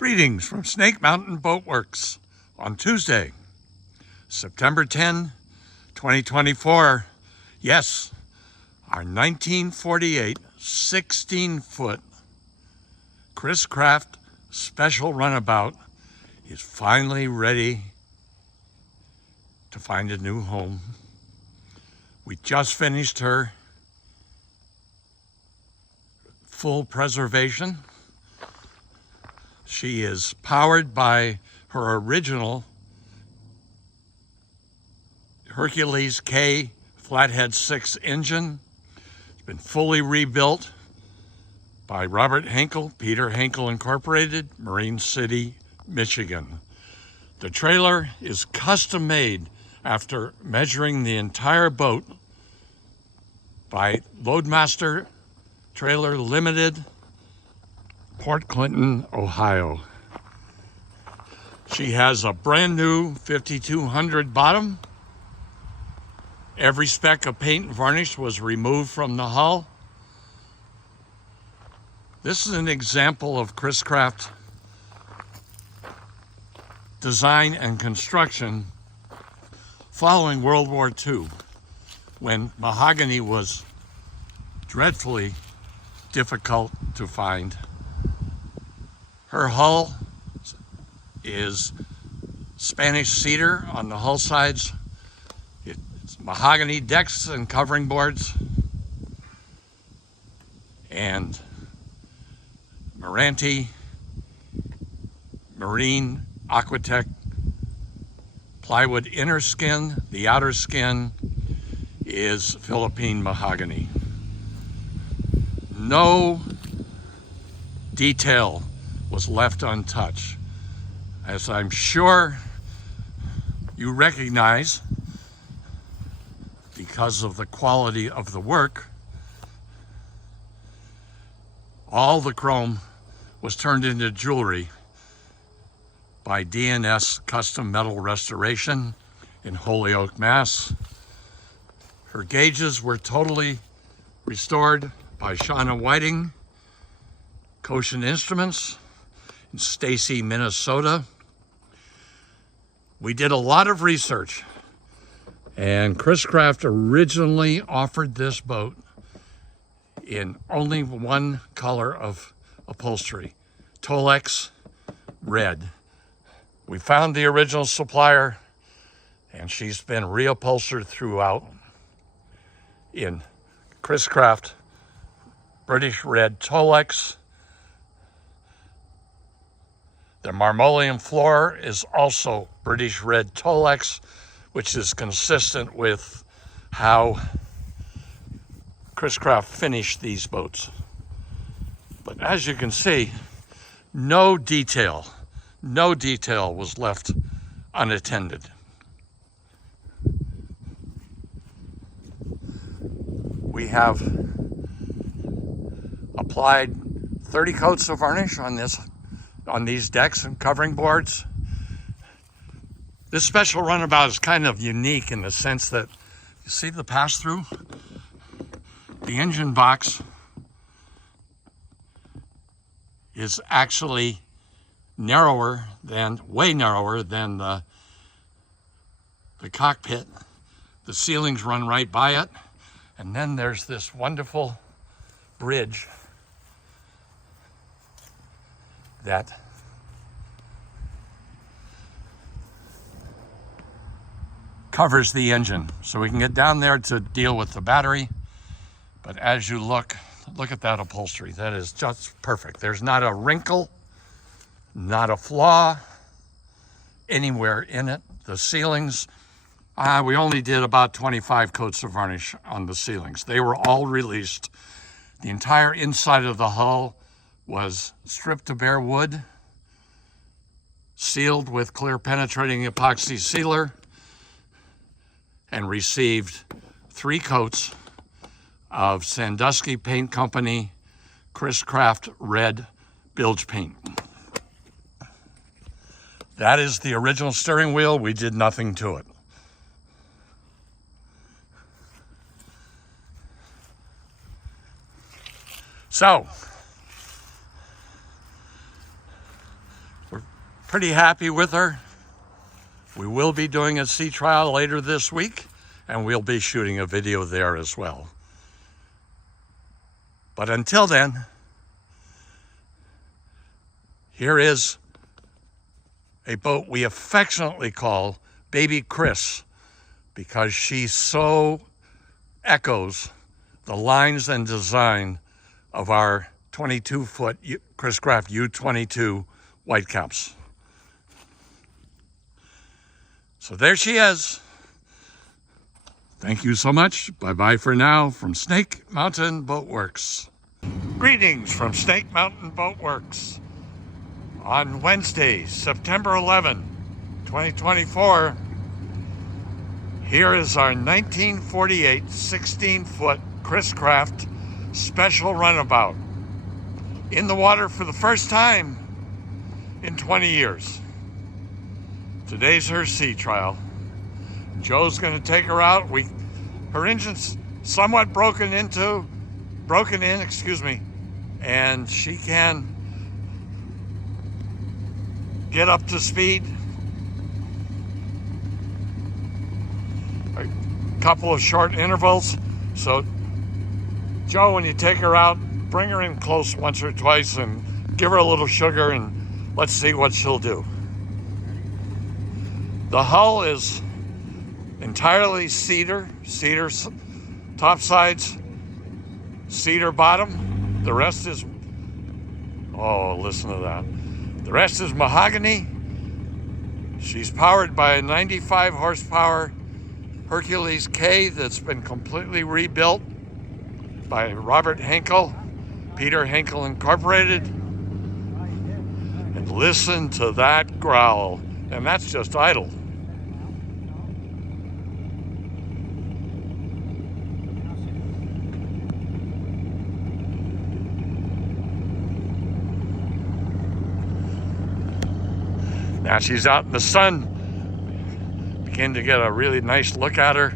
Greetings from Snake Mountain Boat Works on Tuesday, September 10, 2024. Yes, our 1948 16-foot Chris Craft Special Runabout is finally ready to find a new home. We just finished her full preservation. She is powered by her original Hercules K Flathead 6 engine. It's been fully rebuilt by Robert Henkel, Peter Henkel Incorporated, Marine City, Michigan. The trailer is custom made after measuring the entire boat by Loadmaster Trailer Limited, Port Clinton, Ohio. She has a brand new 5200 bottom. Every speck of paint and varnish was removed from the hull. This is an example of Chris Craft design and construction following World War II, when mahogany was dreadfully difficult to find. Her hull is Spanish cedar on the hull sides. It's mahogany decks and covering boards, and Meranti Marine Aquatech plywood inner skin. The outer skin is Philippine mahogany. No detail was left untouched, as I'm sure you recognize because of the quality of the work. All the chrome was turned into jewelry by DNS Custom Metal Restoration in Holyoke, Mass. Her gauges were totally restored by Shauna Whiting, Cochin Instruments in Stacy, Minnesota. We did a lot of research, and Chris Craft originally offered this boat in only one color of upholstery, Tolex red. We found the original supplier, and she's been reupholstered throughout in Chris Craft British red Tolex. The marmoleum floor is also British red Tolex, which is consistent with how Chris Craft finished these boats. But as you can see, no detail was left unattended. We have applied 30 coats of varnish on these decks and covering boards. This special runabout is kind of unique in the sense that, you see the pass-through? The engine box is actually way narrower than the cockpit. The ceilings run right by it. And then there's this wonderful bridge that covers the engine. So we can get down there to deal with the battery. But as you look at that upholstery. That is just perfect. There's not a wrinkle, not a flaw anywhere in it. The ceilings, we only did about 25 coats of varnish on the ceilings. They were all released. The entire inside of the hull was stripped to bare wood, sealed with clear penetrating epoxy sealer, and received 3 coats of Sandusky Paint Company Chris Craft Red Bilge Paint. That is the original steering wheel. We did nothing to it. So, Pretty happy with her. We will be doing a sea trial later this week, and we'll be shooting a video there as well. But until then, here is a boat we affectionately call Baby Chris, because she so echoes the lines and design of our 22-foot Chris Craft U-22 Whitecaps. So there she is. Thank you so much. Bye-bye for now from Snake Mountain Boat Works. Greetings from Snake Mountain Boat Works. On Wednesday, September 11, 2024, here is our 1948 16-foot Chris Craft Special Runabout in the water for the first time in 20 years. Today's her sea trial. Joe's going to take her out. Her engine's somewhat broken in, and she can get up to speed. A couple of short intervals. So Joe, when you take her out, bring her in close once or twice and give her a little sugar, and let's see what she'll do. The hull is entirely cedar top sides, cedar bottom. The rest is, oh, listen to that. The rest is mahogany. She's powered by a 95 horsepower Hercules K that's been completely rebuilt by Robert Henkel, Peter Henkel Incorporated. And listen to that growl. And that's just idle. Now she's out in the sun. Begin to get a really nice look at her.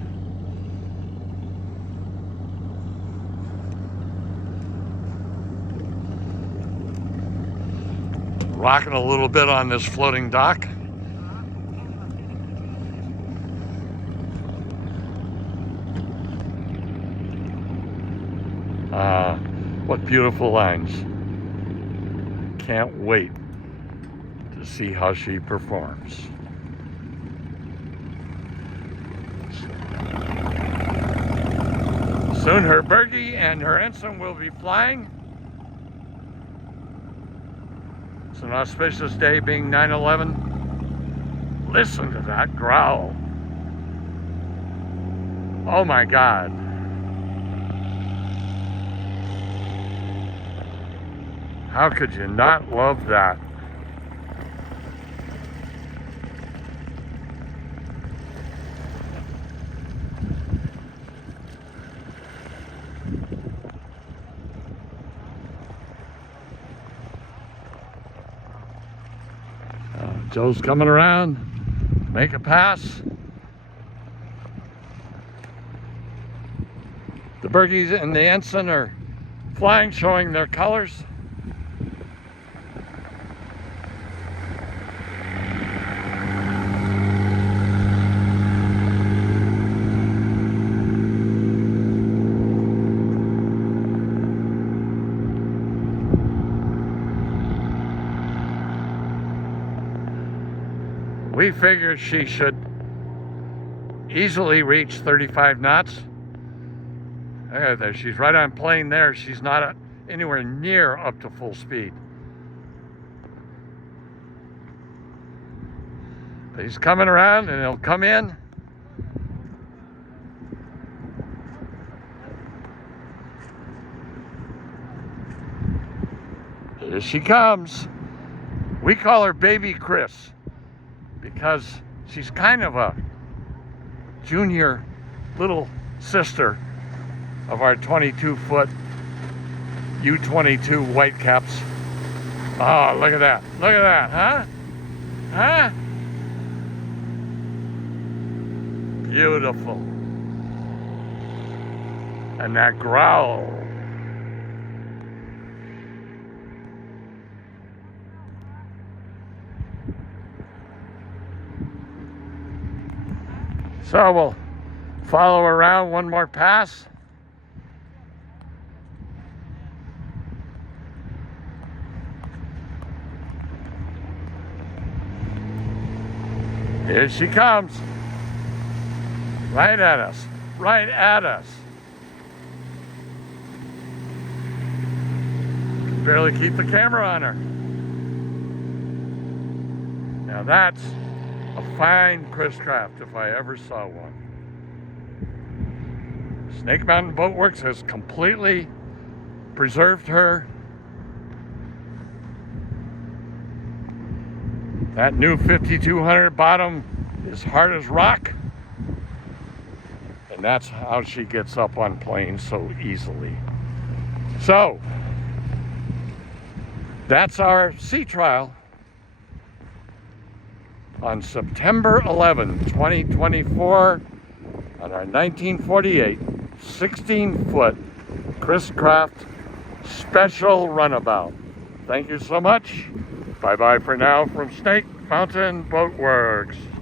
Rocking a little bit on this floating dock. What beautiful lines. Can't wait to see how she performs. Soon her Bergie and her ensign will be flying. It's an auspicious day, being 9/11. Listen to that growl. Oh my God. How could you not love that? Joe's coming around, make a pass. The Bergies and the ensign are flying, showing their colors. We figured she should easily reach 35 knots. There, she's right on plane there. She's not anywhere near up to full speed. But he's coming around and he'll come in. Here she comes. We call her Baby Chris, because she's kind of a junior little sister of our 22-foot U-22 Whitecaps. Oh, look at that. Look at that, huh? Huh? Beautiful. And that growl. So we'll follow around one more pass. Here she comes. Right at us. Right at us. Can barely keep the camera on her. Now that's a fine Chris craft if I ever saw one. Snake Mountain Boat Works has completely preserved her. That new 5200 bottom is hard as rock. And that's how she gets up on planes so easily. So, that's our sea trial on September 11, 2024 on our 1948 16-foot Chris Craft special runabout. Thank you so much. Bye-bye for now from Snake Mountain Boat Works.